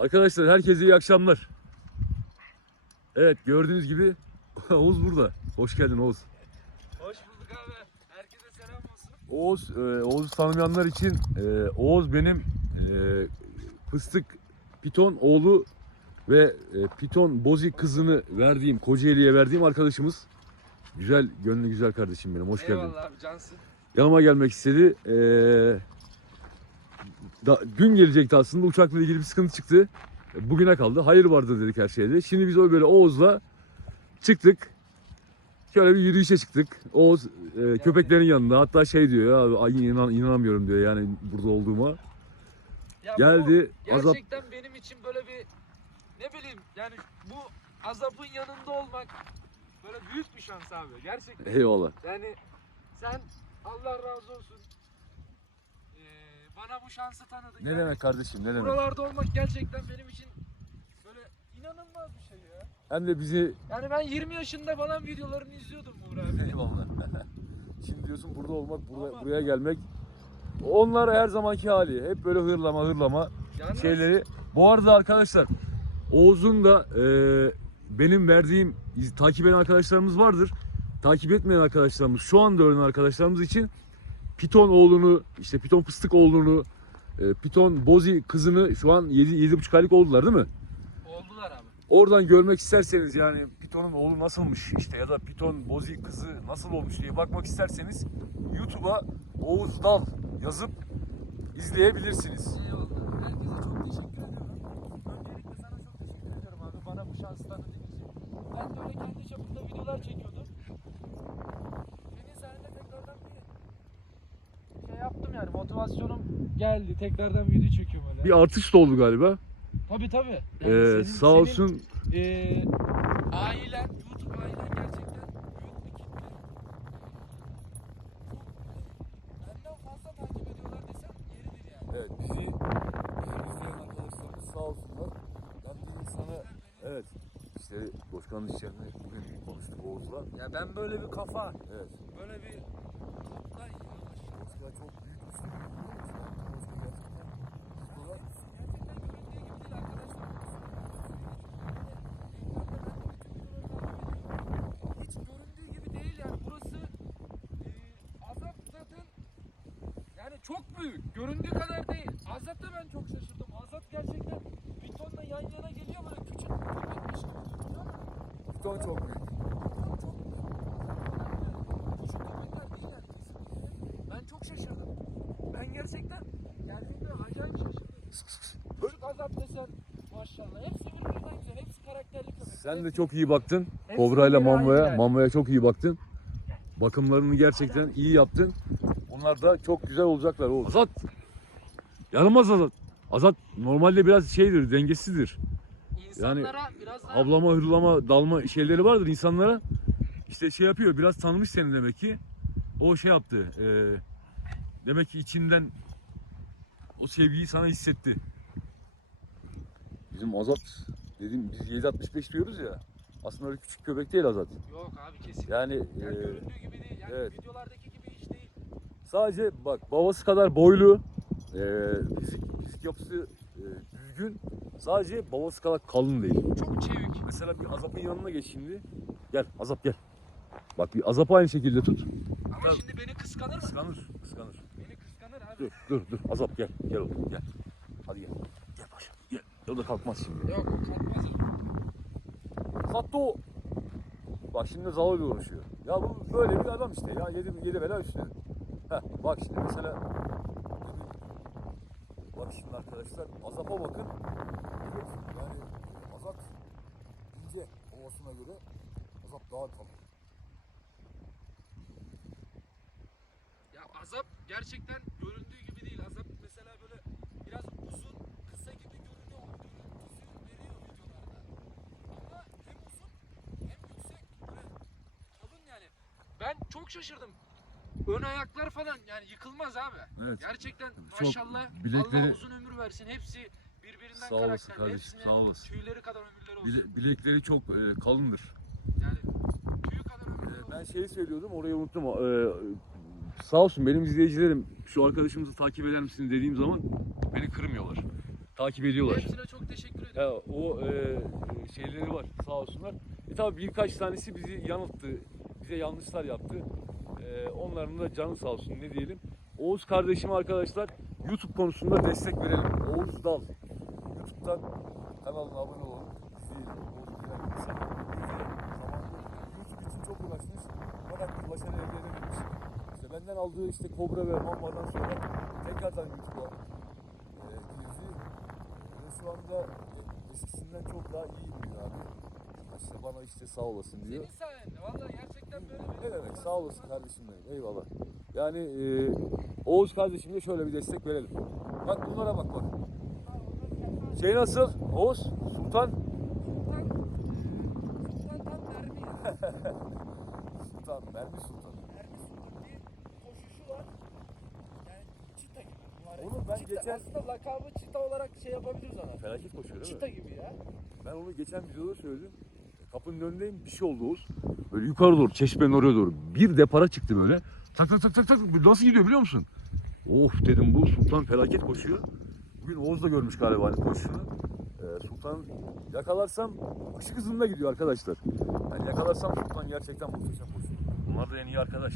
Arkadaşlar herkese iyi akşamlar. Evet gördüğünüz gibi Oğuz burada. Hoş geldin Oğuz. Hoş bulduk abi. Herkese selam olsun. Oğuz, e, Oğuz tanımayanlar için e, Oğuz benim e, fıstık piton oğlu ve e, piton bozi kızını verdiğim Kocaeli'ye verdiğim arkadaşımız. Güzel, gönlü güzel kardeşim benim. Hoş geldin. Eyvallah abi cansın. Yanıma gelmek istedi. E, da, dün gelecekti aslında uçakla ilgili bir sıkıntı çıktı. Bugüne kaldı. Hayır vardı dedik her şeyde. Şimdi biz o böyle Oğuz'la çıktık. Şöyle bir yürüyüşe çıktık. Oğuz e, köpeklerin yanında. Hatta şey diyor ya ay inan, inanamıyorum diyor yani burada olduğuma. Ya Geldi. bu Azap gerçekten benim için böyle bir ne bileyim yani bu azabın yanında olmak böyle büyük bir şans abi. Gerçekten. eyvallah. Yani sen Allah razı olsun. Bana bu şansı tanıdın. Ne Yani demek kardeşim ne demek. Buralarda olmak gerçekten benim için böyle inanılmaz bir şey ya. Hem de bizi Yani ben 20 yaşında falan videolarını izliyordum Uğur abi. eyvallah. Şimdi diyorsun burada olmak, burada, Ama- buraya gelmek. Onlar her zamanki hali. Hep böyle hırlama hırlama. Yalnız şeyleri. Bu arada arkadaşlar Oğuz'un da e, benim verdiğim takip eden arkadaşlarımız vardır. Takip etmeyen arkadaşlarımız şu anda öğrenen arkadaşlarımız için Piton oğlunu işte Piton fıstık oğlunu e, Piton Bozi kızını şu an 7 7,5 aylık oldular değil mi? oldular abi. Oradan görmek isterseniz yani Piton'un oğlu nasılmış işte ya da Piton Bozi kızı nasıl olmuş diye bakmak isterseniz YouTube'a Oğuz Dal yazıp izleyebilirsiniz. Eyvallah. Herkese çok teşekkür ediyorum. Öncelikle sana çok teşekkür ediyorum abi bana bu şansı tanıdığın için. Ben de öyle kendi çapımda videolar çekiyordum. Senin sayende tekrardan bir şey yaptım yani motivasyonum geldi. Tekrardan video çekiyorum öyle. Bir artış da oldu galiba. Tabii tabii. Ee, senin- sağ senin, olsun eee, ailen, YouTube ailen gerçekten büyük bir kitle. Çok, benden fazla takip ediyorlar desem yeridir yani. Evet bizi, bizi izleyen arkadaşlarımız sağ olsunlar. Ben de insana evet işte Boşkan'ın işlerini bugün konuştuk Oğuz'la. Ya ben böyle bir kafa, Evet. böyle bir kapla yavaş. Boşka çok büyük çok büyük. Göründüğü kadar değil. Azap'ta ben çok şaşırdım. Azap gerçekten Piton'la yan yana geliyor böyle küçük ama Piton çok büyük. Piton çok büyük. Küçük köpekler değil yani kesinlikle. Ben çok şaşırdım. Ben gerçekten geldiğimde acayip şaşırdım. Küçük Azap desen maşallah. Hepsi birbirinden güzel. Hepsi karakterli köpekler. Sen de çok iyi baktın. Hepsi Kobra ile ait yani. Mambo'ya çok iyi baktın. Bakımlarını gerçekten iyi yaptın. Onlar da çok güzel olacaklar Oğuz. Azat. Yanılmaz Azat. Azat normalde biraz şeydir, dengesizdir. İnsanlara biraz daha Ablama, hırlama, dalma şeyleri vardır insanlara. İşte şey yapıyor, biraz tanımış seni demek ki. O şey yaptı. e, demek ki içinden o sevgiyi sana hissetti. Bizim Azat dedim biz 765 diyoruz ya. Aslında öyle küçük köpek değil Azat. Yok abi kesinlikle. Yani Yani e, göründüğü gibi değil. Yani evet. videolardaki gibi hiç değil. sadece bak babası kadar boylu, e, fizik, fizik yapısı e, düzgün. Sadece babası kadar kalın değil. Çok çevik. Mesela bir Azap'ın yanına geç şimdi. Gel Azap gel. Bak bir Azap'ı aynı şekilde tut. Ama Tabii. şimdi beni kıskanır mı? Kıskanır, kıskanır. Dur, dur, dur. Azap gel, gel oğlum gel. Hadi gel. Gel paşam, gel. O da kalkmaz şimdi. Yok kalkmaz. Sattı o. Bak şimdi ile uğraşıyor. Ya bu böyle bir adam işte ya. Yedi, yedi bela üstüne. Heh, bak şimdi mesela bak şimdi arkadaşlar Azap'a bakın. Yani Azap ince ovasına göre Azap daha kalın. Ya Azap gerçekten göründüğü gibi değil. Azap mesela böyle biraz uzun, kısa gibi görünüyor. O görüntüsü veriyor videolarda. Ama hem uzun hem yüksek. Böyle kalın yani. Ben çok şaşırdım. Ön ayaklar falan yani yıkılmaz abi. Evet. Gerçekten Çok maşallah bilekleri- Allah uzun ömür versin. Hepsi birbirinden Sağ olasın karakterli. kardeşim, Hepsinin sağ olasın. tüyleri kadar ömürleri olsun. Bile- bilekleri çok e, kalındır. Yani tüyü kadar ömürleri Ee, olsun. Ben şeyi söylüyordum orayı unuttum. Ee, sağ olsun benim izleyicilerim şu arkadaşımızı takip eder misin dediğim zaman beni kırmıyorlar. takip ediyorlar. Hepsine çok teşekkür ederim. Ya, o e, şeyleri var sağ olsunlar. E tabi birkaç tanesi bizi yanılttı. Bize yanlışlar yaptı. E, onların da canı sağ olsun ne diyelim. Oğuz kardeşim arkadaşlar YouTube konusunda destek verelim. Oğuz Dal. YouTube'dan kanalına abone olun. Bir YouTube için çok uğraşmış. Fakat bir başarı elde. İşte benden aldığı işte Kobra ve Mamba'dan sonra tekrardan YouTube'a e, girdi. Ve şu anda eskisinden çok daha iyi gidiyor abi. İşte bana işte sağ olasın diyor. Senin sayende. Valla gerçekten böyle. Ne demek sağ olasın kardeşim benim eyvallah. Yani e, Oğuz kardeşimle şöyle bir destek verelim. Bak bunlara bak bak. Şey nasıl? Oğuz, Sultan. Sultan, Sultan tam mermi. Sultan, Mermi Sultan. Mermi Sultan bir koşuşu var. Yani çita gibi. Ya, Oğlum ben çita. geçen- Aslında lakabı çita olarak şey yapabiliriz ona. Felaket koşuyor değil mi? Çita gibi ya. Ben onu geçen videoda söyledim. Kapının önündeyim bir şey oldu Oğuz. Böyle yukarı doğru, çeşmenin oraya doğru. Bir depara çıktı böyle. Tak tak tak tak tak. Nasıl gidiyor biliyor musun? Of dedim bu Sultan felaket koşuyor. Bugün Oğuz da görmüş galiba hani koşusunu. Ee, Sultan yakalarsam ışık hızında gidiyor arkadaşlar. Yani yakalarsam Sultan gerçekten muhteşem koşuyor. Bunlar da en iyi arkadaş.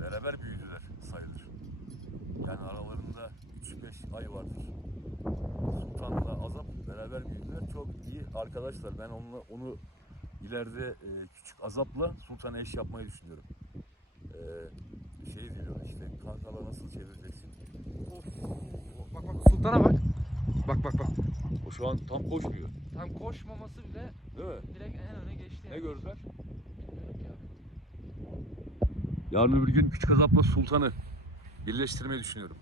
Beraber büyüdüler sayılır. Yani aralarında 3-5 ay vardır. Sultan'la Azap beraber büyüdüler. Çok iyi arkadaşlar. Ben onunla, onu ileride e, küçük Azap'la Sultan'a eş yapmayı düşünüyorum. E, şey diyor işte kankala nasıl çevireceksin? Bak bak Sultan'a bak. Bak bak bak. O şu an tam koşmuyor. Tam koşmaması bile Değil mi? direkt en öne geçti. Ne gördüler? Yarın öbür gün küçük Azap'la Sultan'ı birleştirmeyi düşünüyorum.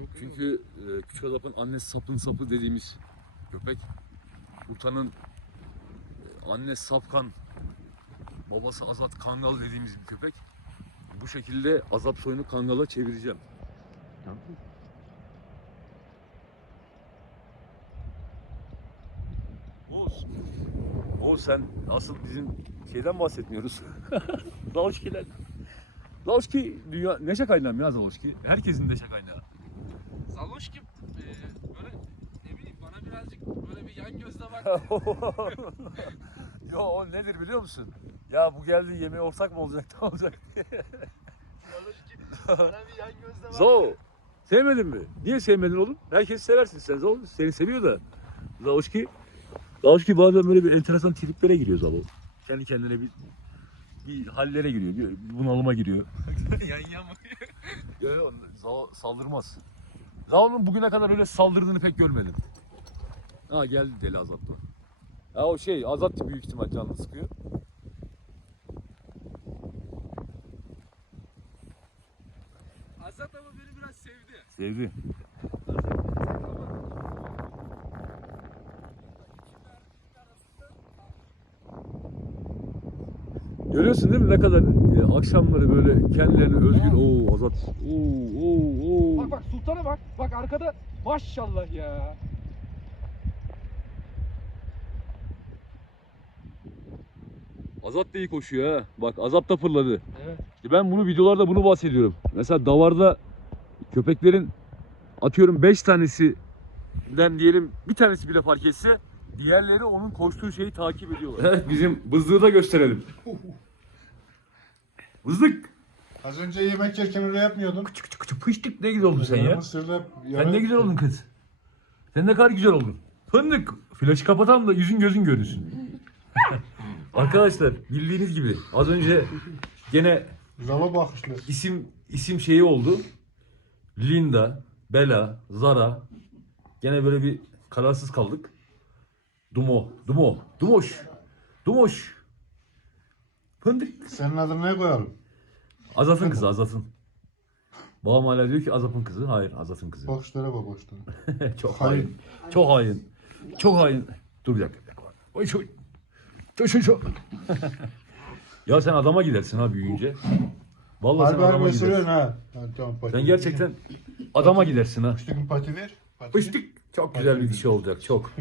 Çok Çünkü e, küçük Azap'ın annesi sapın sapı dediğimiz köpek. Sultan'ın e, anne Sapkan, babası Azat Kangal dediğimiz bir köpek. Bu şekilde Azap soyunu Kangal'a çevireceğim. Oğuz. Oğuz sen asıl bizim şeyden bahsetmiyoruz. Lavuşki'den. Lavuşki dünya neşe kaynağı mı ya Lavuşki? Herkesin neşe kaynağı. Zaloş gibi e, böyle ne bileyim bana birazcık böyle bir yan gözle bak. Yo o nedir biliyor musun? Ya bu geldi yemeğe ortak mı olacak ne olacak diye. Zaloş gibi bana bir yan gözle bak. Zo sevmedin mi? Niye sevmedin oğlum? Herkes seversin sen Zo. Seni seviyor da. Zaoşki Zaoşki bazen böyle bir enteresan triplere giriyor Zalo. Kendi kendine bir bir hallere giriyor. Bir bunalıma giriyor. yan yan bakıyor. Yo yo Zao saldırmaz. Zao'nun bugüne kadar öyle saldırdığını pek görmedim. Ha geldi deli Azat da. Ya o şey Azat büyük ihtimal canını sıkıyor. Azat ama beni biraz sevdi. Sevdi. Görüyorsun değil mi ne kadar e, akşamları böyle kendilerini özgür. Oo Azat. Oo oo oo. Bak bak sultana bak. Bak arkada maşallah ya. Azat da iyi koşuyor ha. Bak Azat da fırladı. Evet. İşte ben bunu videolarda bunu bahsediyorum. Mesela davarda köpeklerin atıyorum 5 tanesinden diyelim bir tanesi bile fark etse diğerleri onun koştuğu şeyi takip ediyorlar. Evet bizim bızdığı da gösterelim. Bızdık. Az önce yemek yerken öyle yapmıyordun. Küçük küçük küçük pıştık ne güzel oldun sen ya. Mısırla Sen ne güzel oldun kız. Sen ne kadar güzel oldun. Fındık. Flaşı kapatalım da yüzün gözün görünsün. Arkadaşlar bildiğiniz gibi az önce gene Zala bakışlı. isim isim şeyi oldu. Linda, Bella, Zara. Gene böyle bir kararsız kaldık. Dumo, Dumo, Dumoş. Dumoş. Fındık. Senin adını ne koyalım? Azat'ın kızı, Azat'ın. Babam hala diyor ki Azat'ın kızı. Hayır, Azat'ın kızı. Bakışlara bak bakışlara. Çok hain. Çok hain. Çok hain. Dur bir dakika. bir dakika. Oy şu. Şu şu şu. ya sen adama gidersin ha büyüyünce. Vallahi sen Harbi harbi adama gidersin. ha. Hadi tamam pati. Sen gerçekten adama gidersin ha. İşte gün pati ver. Pati. Pıştık. Çok güzel bir dişi olacak. Çok.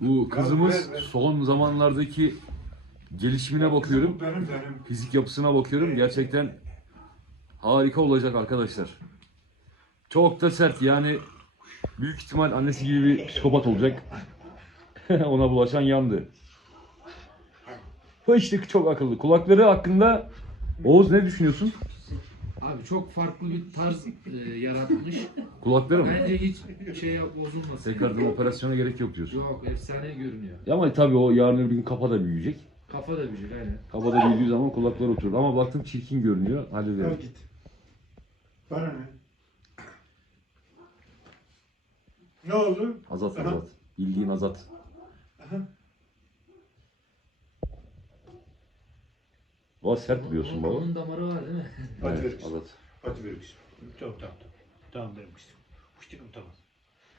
Bu kızımız ver, ver. son zamanlardaki gelişimine bakıyorum. Benim benim. Fizik yapısına bakıyorum. Gerçekten harika olacak arkadaşlar. Çok da sert yani büyük ihtimal annesi gibi bir psikopat olacak. Ona bulaşan yandı. Fıştık çok akıllı. Kulakları hakkında Oğuz ne düşünüyorsun? Abi çok farklı bir tarz e, yaratmış. Kulakları mı? Bence hiç şey yap bozulmasın. Tekrardan operasyona gerek yok diyorsun. Yok efsane görünüyor. Ya Ama tabii o yarın öbür gün kafa da büyüyecek. Kafa da büyük aynen. Kafa da büyüdüğü zaman kulaklar oturur. Ama baktım çirkin görünüyor. Hadi Al dedim. git. Bana ne? Ne oldu? Azat Aha. azat. Bildiğin azat. Aha. O sert biliyorsun baba. Onun damarı var değil mi? Hadi ver Evet, kızım. azat. Pati ver kızım. Tamam tamam tamam. Tamam benim kızım. Fıştıkım tamam.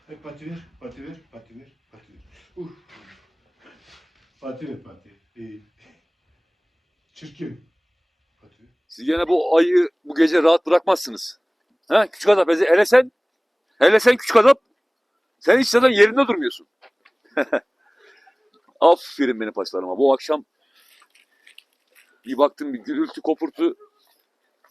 Hadi pati ver, pati ver, pati ver, pati ver. Uf. Pati ver, pati. İyi. Çirkin. Pati ver. Siz gene bu ayı bu gece rahat bırakmazsınız. Ha küçük adam. Hele sen. Hele sen küçük adam. Sen hiç zaten yerinde durmuyorsun. Aferin benim paçlarıma. Bu akşam bir baktım bir gürültü kopurtu.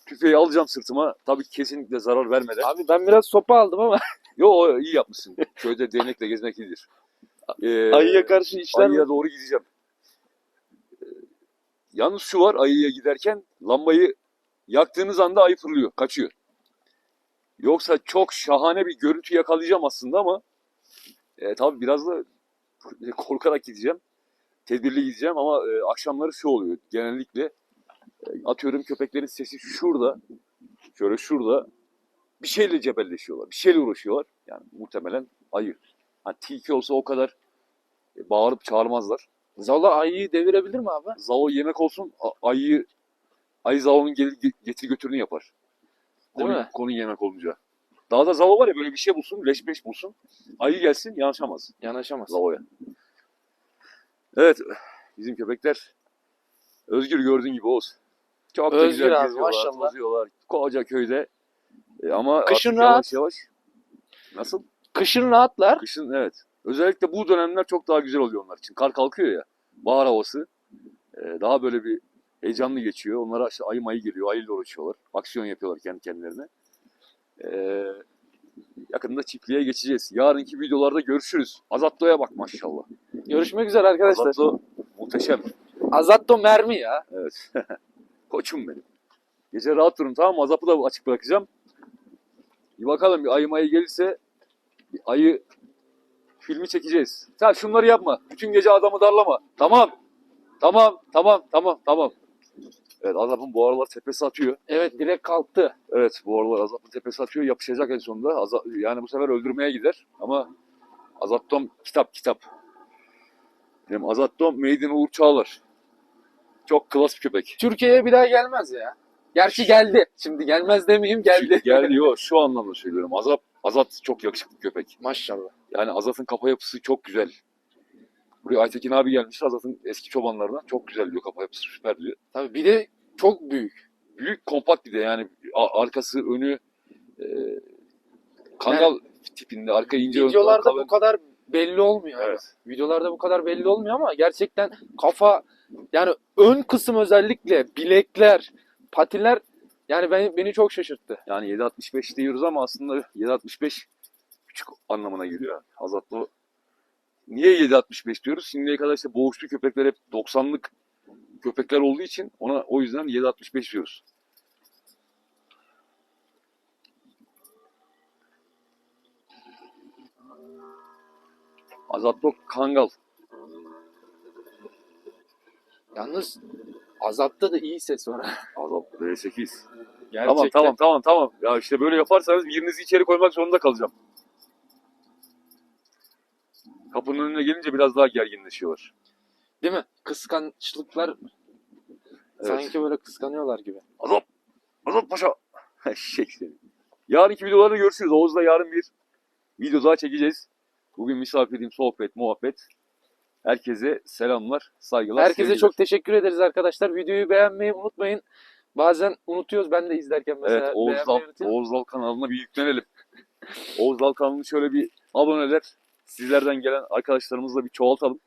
Tüfeği alacağım sırtıma. Tabii kesinlikle zarar vermeden. Abi ben biraz sopa aldım ama Yo iyi yapmışsın. Köyde değnekle gezmek iyidir. Ee, ayıya karşı işler ayıya doğru gideceğim. Ee, Yalnız şu var ayıya giderken lambayı yaktığınız anda ayı fırlıyor, kaçıyor. Yoksa çok şahane bir görüntü yakalayacağım aslında ama e, tabii biraz da korkarak gideceğim. Tedbirli gideceğim ama e, akşamları şu oluyor. Genellikle e, atıyorum köpeklerin sesi şurada, şöyle şurada bir şeyle cebelleşiyorlar, bir şeyle uğraşıyorlar. Yani muhtemelen ayı. Hani tilki olsa o kadar e, bağırıp çağırmazlar. Zala ayıyı devirebilir mi abi? Zalo yemek olsun a- ayı gelir, getir götürünü yapar. Değil Konu, mi? konu yemek olunca. Daha da Zalo var ya böyle bir şey bulsun, leş beş bulsun. Ayı gelsin yanaşamaz Yanaşamaz. Zalo'ya. Evet bizim köpekler özgür gördüğün gibi Oğuz. Çok da Özgür güzel abi, geziyorlar, maşallah. tozuyorlar. Koca köyde. E, ama Kışın artık rahat. yavaş yavaş. Nasıl? Kışın rahatlar. Kışın evet. Özellikle bu dönemler çok daha güzel oluyor onlar için. Kar kalkıyor ya. Bahar havası. e, daha böyle bir heyecanlı geçiyor. Onlara işte ayı mayı giriyor. Ayıyla uğraşıyorlar. Aksiyon yapıyorlar kendi kendilerine. E, yakında çiftliğe geçeceğiz. Yarınki videolarda görüşürüz. Azatto'ya bak maşallah. Görüşmek üzere arkadaşlar. Azatto muhteşem. Azatto mermi ya. Evet. Koçum benim. Gece rahat durun tamam mı? Azap'ı da açık bırakacağım. Bir bakalım bir ayı mayı gelirse bir ayı filmi çekeceğiz. Sen şunları yapma. Bütün gece adamı darlama. Tamam. Tamam. Tamam. Tamam. Tamam. Evet Azap'ın bu aralar tepesi atıyor. Evet direkt kalktı. Evet bu aralar Azap'ın tepesi atıyor. Yapışacak en sonunda. Azap, yani bu sefer öldürmeye gider. Ama Azap'tom kitap kitap. Benim Azap'tom Made in Uğur Çağlar. Çok klas bir köpek. Türkiye'ye bir daha gelmez ya. Gerçi geldi. Şimdi gelmez demeyeyim geldi. Geliyor şu anlamda söylüyorum. Azap, Azat çok yakışıklı köpek. Maşallah. Yani Azat'ın kafa yapısı çok güzel. Buraya Aytekin abi gelmişti Azat'ın eski çobanlardan. Çok güzel diyor kafa yapısı süper diyor. Tabii bir de çok büyük. Büyük kompakt bir de yani arkası önü e, kangal tipinde arka ince Videolarda bu kadar belli olmuyor. Evet. Videolarda bu kadar belli olmuyor ama gerçekten kafa yani ön kısım özellikle bilekler, patiler yani beni, beni çok şaşırttı. Yani 7.65 diyoruz ama aslında 7.65 küçük anlamına geliyor. Azatlı Niye 7.65 diyoruz? Şimdiye kadar işte boğuşlu köpekler hep 90'lık köpekler olduğu için ona o yüzden 7.65 diyoruz. Azatlı Kangal. Yalnız Azap'ta da iyi ses var. Azat V8. Gerçekten. Tamam tamam tamam tamam. Ya işte böyle yaparsanız birinizi içeri koymak zorunda kalacağım. Kapının önüne gelince biraz daha gerginleşiyorlar. Değil mi? Kıskançlıklar Evet. sanki böyle kıskanıyorlar gibi. Azap! Azap Paşa! Eşek seni. Yarınki videolarda görüşürüz. Oğuz'la yarın bir video daha çekeceğiz. Bugün misafirim, sohbet, muhabbet. Herkese selamlar, saygılar, Herkese sevgiler. çok teşekkür ederiz arkadaşlar. Videoyu beğenmeyi unutmayın. Bazen unutuyoruz. Ben de izlerken mesela Evet, Oğuz Dal. Oğuz Dal kanalına bir yüklenelim. Oğuz Dal kanalını şöyle bir aboneler, sizlerden gelen arkadaşlarımızla bir çoğaltalım.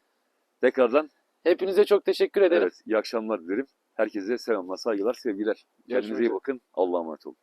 Tekrardan Hepinize çok teşekkür ederim. Evet, iyi akşamlar dilerim. Herkese selamlar, saygılar, sevgiler. Görüşmek Kendinize iyi bakın. Allah'a emanet olun.